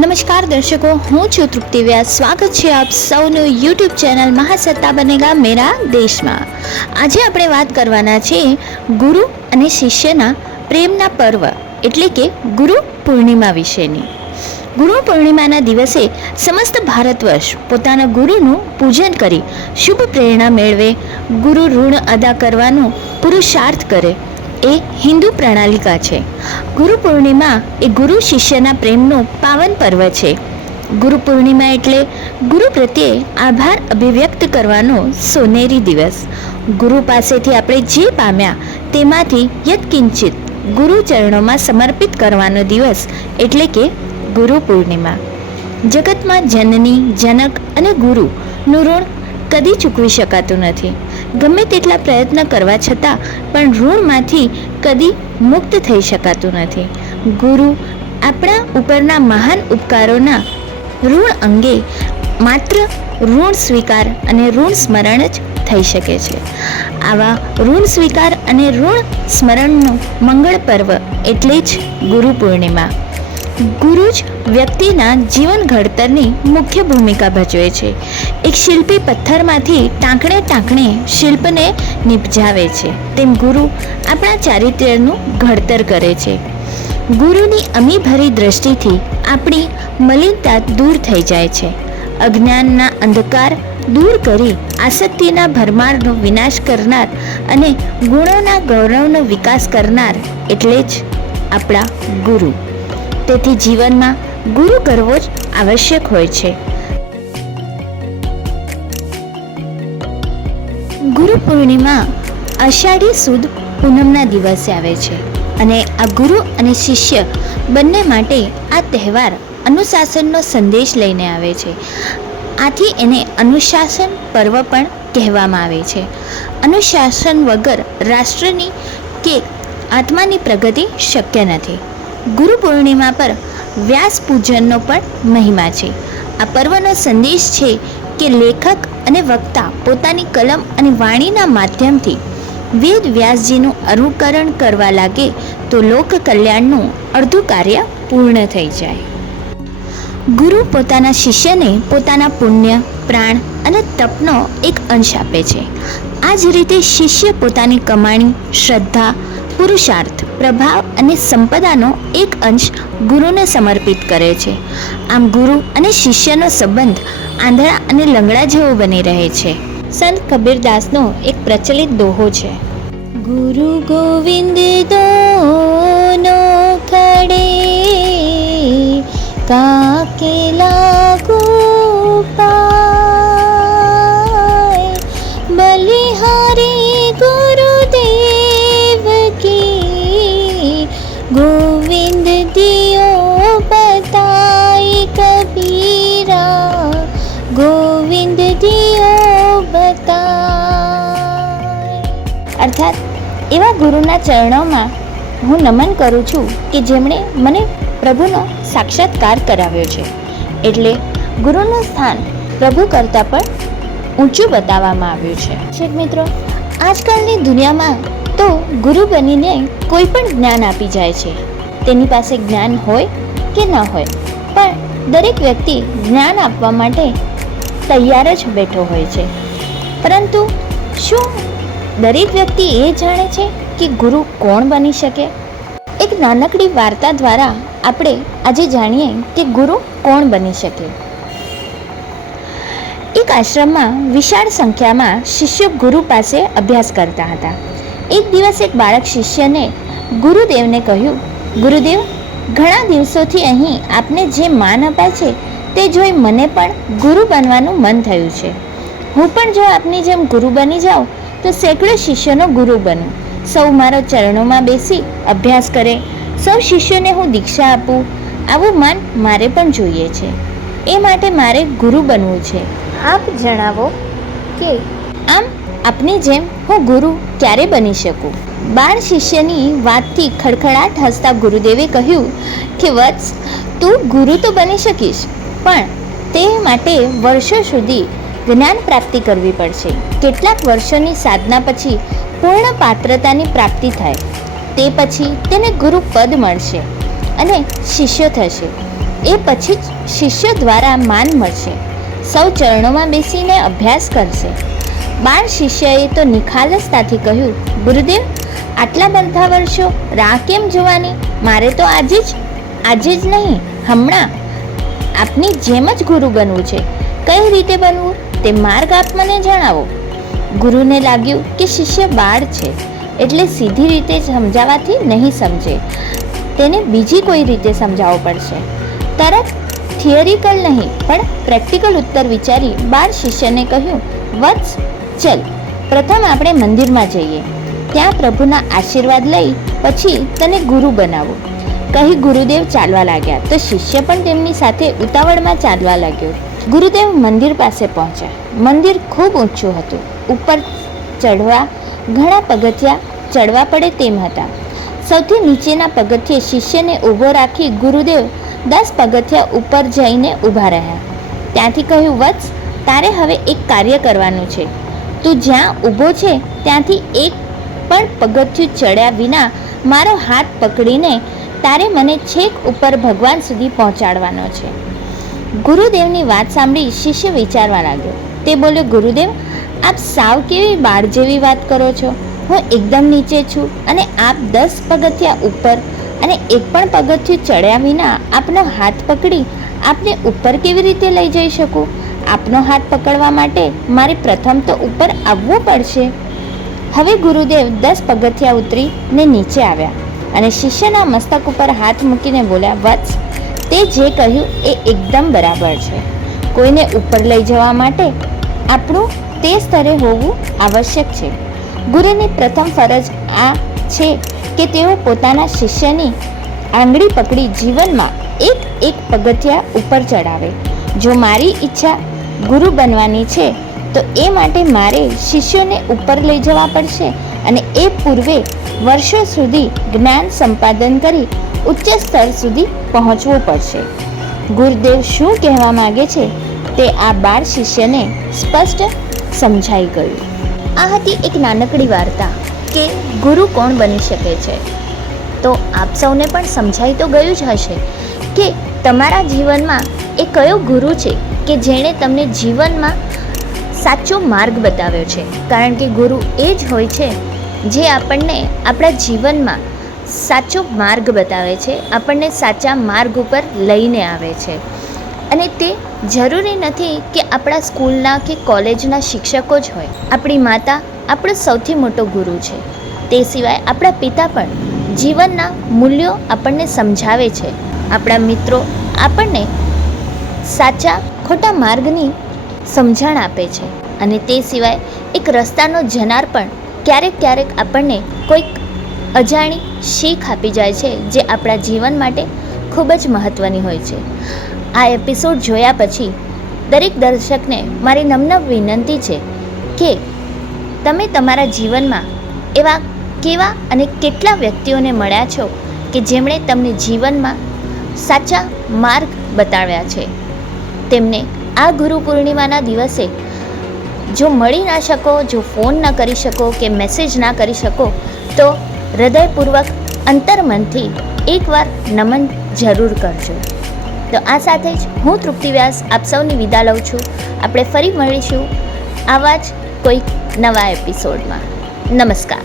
નમસ્કાર દર્શકો, હું છું તૃપ્તિ વ્યાસ. સ્વાગત છે આપ સૌનું યુટ્યુબ ચેનલ મહાસત્તા બનેગા મેરા દેશમાં. આજે આપણે વાત કરવાના છે ગુરુ અને શિષ્યના પ્રેમના પર્વ એટલે કે ગુરુ પૂર્ણિમા વિશેની. ગુરુ પૂર્ણિમાના દિવસે સમસ્ત ભારતવર્ષ પોતાના ગુરુનું પૂજન કરી શુભ પ્રેરણા મેળવે, ગુરુ ઋણ અદા કરવાનું પુરુષાર્થ કરે એ હિન્દુ પ્રણાલિકા છે. ગુરુ પૂર્ણિમા એ ગુરુ શિષ્યના પ્રેમનું પાવન પર્વ છે. ગુરુ પૂર્ણિમા એટલે ગુરુ પ્રત્યે આભાર અભિવ્યક્ત કરવાનો સોનેરી દિવસ. ગુરુ પાસેથી આપણે જે પામ્યા તેમાંથી યત્કિંચિત ગુરુ ચરણોમાં સમર્પિત કરવાનો દિવસ એટલે કે ગુરુ પૂર્ણિમા. જગતમાં જનની, જનક અને ગુરુનું ઋણ કદી ચૂકવી શકાતું નથી. ગમે તેટલા પ્રયત્ન કરવા છતાં પણ ઋણમાંથી કદી મુક્ત થઈ શકાતું નથી. ગુરુ આપણા ઉપરના મહાન ઉપકારોના ઋણ અંગે માત્ર ઋણ સ્વીકાર અને ઋણ સ્મરણ જ થઈ શકે છે. આવા ઋણ સ્વીકાર અને ઋણ સ્મરણનું મંગળ પર્વ એટલે જ ગુરુ પૂર્ણિમા. ગુરુ જ વ્યક્તિના જીવન ઘડતરની મુખ્ય ભૂમિકા ભજવે છે. એક શિલ્પી પથ્થરમાંથી ટાંકણે ટાંકણે શિલ્પને નિપજાવે છે, તેમ ગુરુ આપણા ચારિત્ર્યનું ઘડતર કરે છે. ગુરુની અમીભરી દ્રષ્ટિથી આપણી મલિનતા દૂર થઈ જાય છે. અજ્ઞાનના અંધકાર દૂર કરી આસક્તિના ભરમારનો વિનાશ કરનાર અને ગુણોના ગૌરવનો વિકાસ કરનાર એટલે જ આપણા ગુરુ. તેથી જીવનમાં ગુરુ કરવો જ આવશ્યક હોય છે. ગુરુ પૂર્ણિમા અષાઢી સુદ પૂનમના દિવસે આવે છે અને આ ગુરુ અને શિષ્ય બંને માટે આ તહેવાર અનુશાસનનો સંદેશ લઈને આવે છે. આથી એને અનુશાસન પર્વ પણ કહેવામાં આવે છે. અનુશાસન વગર રાષ્ટ્રની કે આત્માની પ્રગતિ શક્ય નથી. ગુરુ પૂર્ણિમા પર વ્યાસ પૂજનનો પણ મહિમા છે. આ પર્વનો સંદેશ છે કે લેખક અને વક્તા પોતાની કલમ અને વાણીના માધ્યમથી વેદ વ્યાસજીનું અનુકરણ કરવા લાગે તો લોક કલ્યાણનું અડધું કાર્ય પૂર્ણ થઈ જાય. ગુરુ પોતાના શિષ્યને પોતાના પુણ્ય, પ્રાણ અને તપનો એક અંશ આપે છે. આ જ રીતે શિષ્ય પોતાની કમાણી, શ્રદ્ધા, પુરુષાર્થ, પ્રભાવ અને સંપદાનો એક અંશ ગુરુને સમર્પિત કરે છે. આમ ગુરુ અને શિષ્યનો સંબંધ આંધળા અને લંગડા જેવો બની રહે છે. સંત કબીરદાસનો એક પ્રચલિત દોહો છે: ગુરુ ગોવિંદ દોનો ખડે કાકે લાગુ પાય, બલિહારી ગુરુદેવ કી ગોવિંદ દિયો બતાઈ કબીરા, ગોવિંદ દિયો બતાય. અર્થાત એવા ગુરુના ચરણોમાં હું નમન કરું છું કે જેમણે મને પ્રભુનો સાક્ષાત્કાર કરાવ્યો છે. એટલે ગુરુનું સ્થાન પ્રભુ કરતાં પણ ઊંચું બતાવવામાં આવ્યું છે. દર્શક મિત્રો, આજકાલની દુનિયામાં તો ગુરુ બનીને કોઈ પણ જ્ઞાન આપી જાય છે. તેની પાસે જ્ઞાન હોય કે ન હોય, પણ દરેક વ્યક્તિ જ્ઞાન આપવા માટે તૈયાર જ બેઠો હોય છે. પરંતુ શું દરેક વ્યક્તિ એ જાણે છે કે ગુરુ કોણ બની શકે? એક નાનકડી વાર્તા દ્વારા આપણે આજે જાણીએ કે ગુરુ કોણ બની શકે. એક આશ્રમમાં વિશાળ સંખ્યામાં શિષ્યો ગુરુ પાસે અભ્યાસ કરતા હતા. એક દિવસ એક બાળક શિષ્યને ગુરુદેવને કહ્યું, ગુરુદેવ, ઘણા દિવસોથી અહીં આપને જે માન અપાય છે તે જોઈ મને પણ ગુરુ બનવાનું મન થયું છે. હું પણ જો આપની જેમ ગુરુ બની જાઉં તો સેંકડો શિષ્યનો ગુરુ બનું. સૌ મારા ચરણોમાં બેસી અભ્યાસ કરે, સૌ શિષ્યોને હું દીક્ષા આપું. આવું મન મારે પણ જોઈએ છે. એ માટે મારે ગુરુ બનવું છે. આપ જણાવો કે આમ આપની જેમ હું ગુરુ ક્યારે બની શકું? બાળ શિષ્યની વાતથી ખડખડાટ હસતા ગુરુદેવે કહ્યું કે વત્સ, તું ગુરુ તો બની શકીશ, પણ તે માટે વર્ષો સુધી જ્ઞાન પ્રાપ્તિ કરવી પડશે. કેટલાક વર્ષોની સાધના પછી પૂર્ણ પાત્રતાની પ્રાપ્તિ થાય. તે પછી તેને ગુરુ પદ મળશે અને શિષ્ય થશે. એ પછી જ શિષ્યો દ્વારા માન મળશે. સૌ ચરણોમાં બેસીને અભ્યાસ કરશે. બાળ શિષ્યએ તો નિખાલસતાથી કહ્યું, ગુરુદેવ, આટલા બધા વર્ષો રાહ કેમ જોવાની? મારે તો આજે જ નહીં, હમણાં આપની જેમ જ ગુરુ બનવું છે. કઈ રીતે બનવું તે માર્ગ આપ મને જણાવો. ગુરુને લાગ્યું કે શિષ્ય બાળ છે એટલે સીધી રીતે સમજાવવાથી નહીં સમજે, તેને બીજી કોઈ રીતે સમજાવવો પડશે. તરત થિયરિકલ નહીં પણ પ્રેક્ટિકલ ઉત્તર વિચારી બાળ શિષ્યને કહ્યું, વત્સ, ચલ પ્રથમ આપણે મંદિરમાં જઈએ, ત્યાં પ્રભુના આશીર્વાદ લઈ પછી તને ગુરુ બનાવું. કહી ગુરુદેવ ચાલવા લાગ્યા તો શિષ્ય પણ તેમની સાથે ઉતાવળમાં ચાલવા લાગ્યો. ગુરુદેવ મંદિર પાસે પહોંચ્યા. મંદિર ખૂબ ઊંચું હતું. ઉપર ચડવા ઘણા પગથિયા ચડવા પડે તેમ હતા. સૌથી નીચેના પગથિયે શિષ્યને ઊભો રાખી ગુરુદેવ 10 પગથિયા ઉપર જઈને ઊભા રહ્યા. ત્યાંથી કહ્યું, વત્સ, તારે હવે એક કાર્ય કરવાનું છે. તું જ્યાં ઊભો છે ત્યાંથી એક પણ પગથિયું ચડ્યા વિના મારો હાથ પકડીને તારે મને છેક ઉપર ભગવાન સુધી પહોંચાડવાનો છે. ગુરુદેવની વાત સાંભળી શિષ્ય વિચારવા લાગ્યો. તે બોલ્યો, ગુરુદેવ, આપ સાવ કેવી બાળ જેવી વાત કરો છો. હું એકદમ નીચે છું અને આપ 10 પગથિયા ઉપર અને એક પણ પગથિયું ચડ્યા વિના આપનો હાથ પકડી આપને ઉપર કેવી રીતે લઈ જઈ શકું? આપનો હાથ પકડવા માટે મારે પ્રથમ તો ઉપર આવવું પડશે. હવે ગુરુદેવ 10 પગથિયા ઉતરીને નીચે આવ્યા અને શિષ્યના મસ્તક ઉપર હાથ મૂકીને બોલ્યા, વત્સ, તે જે કહ્યું એ એકદમ બરાબર છે. કોઈને ઉપર લઈ જવા માટે આપણું તે સ્તરે હોવું આવશ્યક છે. ગુરુની પ્રથમ ફરજ આ છે કે તેઓ પોતાના શિષ્યની આંગળી પકડી જીવનમાં એક પગથિયા ઉપર ચડાવે. જો મારી ઈચ્છા ગુરુ બનવાની છે તો એ માટે મારે શિષ્યોને ઉપર લઈ જવા પડશે અને એ પૂર્વે વર્ષો સુધી જ્ઞાન સંપાદન કરી ઉચ્ચ સ્તર સુધી પહોંચવું પડશે. ગુરુદેવ શું કહેવા માગે છે તે આ બાળ શિષ્યને સ્પષ્ટ સમજાઈ ગયું. આ હતી એક નાનકડી વાર્તા કે ગુરુ કોણ બની શકે છે. તો આપ સૌને પણ સમજાઈ તો ગયું જ હશે કે તમારા જીવનમાં એ કયો ગુરુ છે કે જેણે તમને જીવનમાં સાચો માર્ગ બતાવ્યો છે. કારણ કે ગુરુ એ જ હોય છે જે આપણને આપણા જીવનમાં સાચો માર્ગ બતાવે છે, આપણને સાચા માર્ગ ઉપર લઈને આવે છે. અને તે જરૂરી નથી કે આપણા સ્કૂલના કે કોલેજના શિક્ષકો જ હોય. આપણી માતા આપણો સૌથી મોટો ગુરુ છે. તે સિવાય આપણા પિતા પણ જીવનના મૂલ્યો આપણને સમજાવે છે. આપણા મિત્રો આપણને સાચા ખોટા માર્ગની સમજણ આપે છે. અને તે સિવાય એક રસ્તાનો જનાર પણ ક્યારેક આપણને કોઈક અજાણી શીખ આપી જાય છે જે આપણા જીવન માટે ખૂબ જ મહત્ત્વની હોય છે. આ એપિસોડ જોયા પછી દરેક દર્શકને મારી નમ્ર વિનંતી છે કે તમે તમારા જીવનમાં એવા કેવા અને કેટલા વ્યક્તિઓને મળ્યા છો કે જેમણે તમને જીવનમાં સાચા માર્ગ બતાવ્યા છે. તેમને આ ગુરુ પૂર્ણિમાના દિવસે જો મળી ના શકો, જો ફોન ના કરી શકો કે મેસેજ ના કરી શકો તો હૃદયપૂર્વક અંતર્મનથી એકવાર નમન જરૂર કરજો. તો આ સાથે જ હું તૃપ્તિ વ્યાસ આપ સૌની વિદા લઉં છું. આપણે ફરી મળીશું આવા જ કોઈક નવા એપિસોડમાં. નમસ્કાર.